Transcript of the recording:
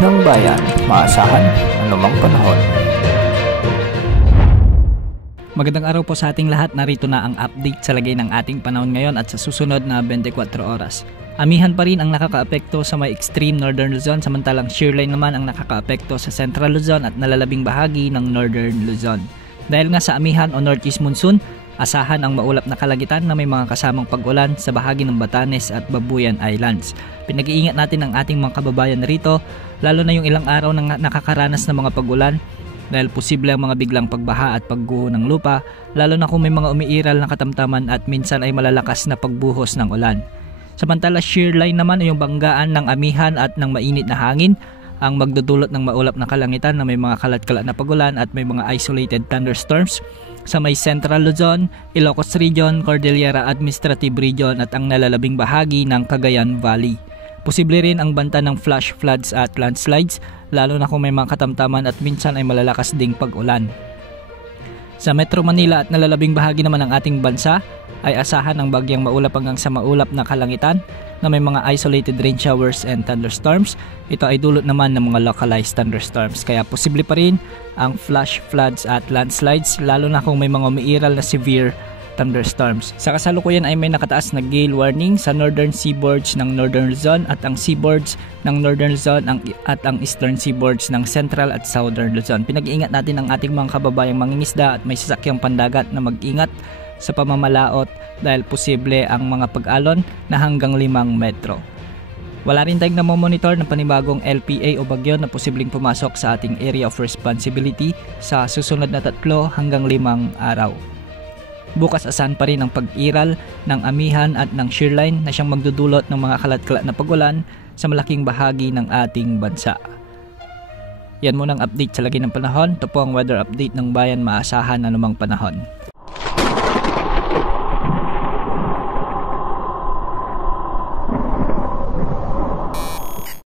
ng bayan, maasahan anumang panahon. Magandang araw po sa ating lahat. Narito na ang update sa lagay ng ating panahon ngayon at sa susunod na 24 oras. Amihan pa rin ang nakakaapekto sa may extreme northern Luzon, samantalang shearline naman ang nakakaapekto sa central Luzon at nalalabing bahagi ng northern Luzon. Dahil nga sa amihan o northeast monsoon, asahan ang maulap na kalagitan na may mga kasamang pag-ulan sa bahagi ng Batanes at Babuyan Islands. Pinag-iingat natin ang ating mga kababayan rito, lalo na yung ilang araw na nakakaranas ng mga pag-ulan, dahil posible ang mga biglang pagbaha at pagguho ng lupa, lalo na kung may mga umiiral na katamtaman at minsan ay malalakas na pagbuhos ng ulan. Samantala shearline naman ay yung banggaan ng amihan at ng mainit na hangin ang magdudulot ng maulap na kalangitan na may mga kalat-kalat na pagulan at may mga isolated thunderstorms sa may Central Luzon, Ilocos Region, Cordillera Administrative Region at ang nalalabing bahagi ng Cagayan Valley. Posible rin ang banta ng flash floods at landslides, lalo na kung may mga katamtaman at minsan ay malalakas ding pag-ulan. Sa Metro Manila at nalalabing bahagi naman ng ating bansa ay asahan ng bagyang maulap hanggang sa maulap na kalangitan na may mga isolated rain showers and thunderstorms. Ito ay dulot naman ng mga localized thunderstorms, kaya posible pa rin ang flash floods at landslides, lalo na kung may mga umiiral na severe thunderstorms. Sa kasalukuyan ay may nakataas na gale warning sa northern seaboards ng northern Luzon at ang seaboards ng northern Luzon at ang eastern seaboards ng central at southern Luzon. Pinag-iingat natin ang ating mga kababayang mangingisda at may sasakyang pandagat na mag-ingat sa pamamalaot dahil posible ang mga pag-alon na hanggang 5 metro. Wala rin tayong namomonitor ng panibagong LPA o bagyo na posibleng pumasok sa ating area of responsibility sa susunod na 3 hanggang 5 araw. Bukas asahan pa rin ang pag-iral ng amihan at ng shearline na siyang magdudulot ng mga kalat-kalat na pagulan sa malaking bahagi ng ating bansa. Yan muna ang update sa lagay ng panahon. Ito po ang weather update ng bayan, maasahan anumang panahon.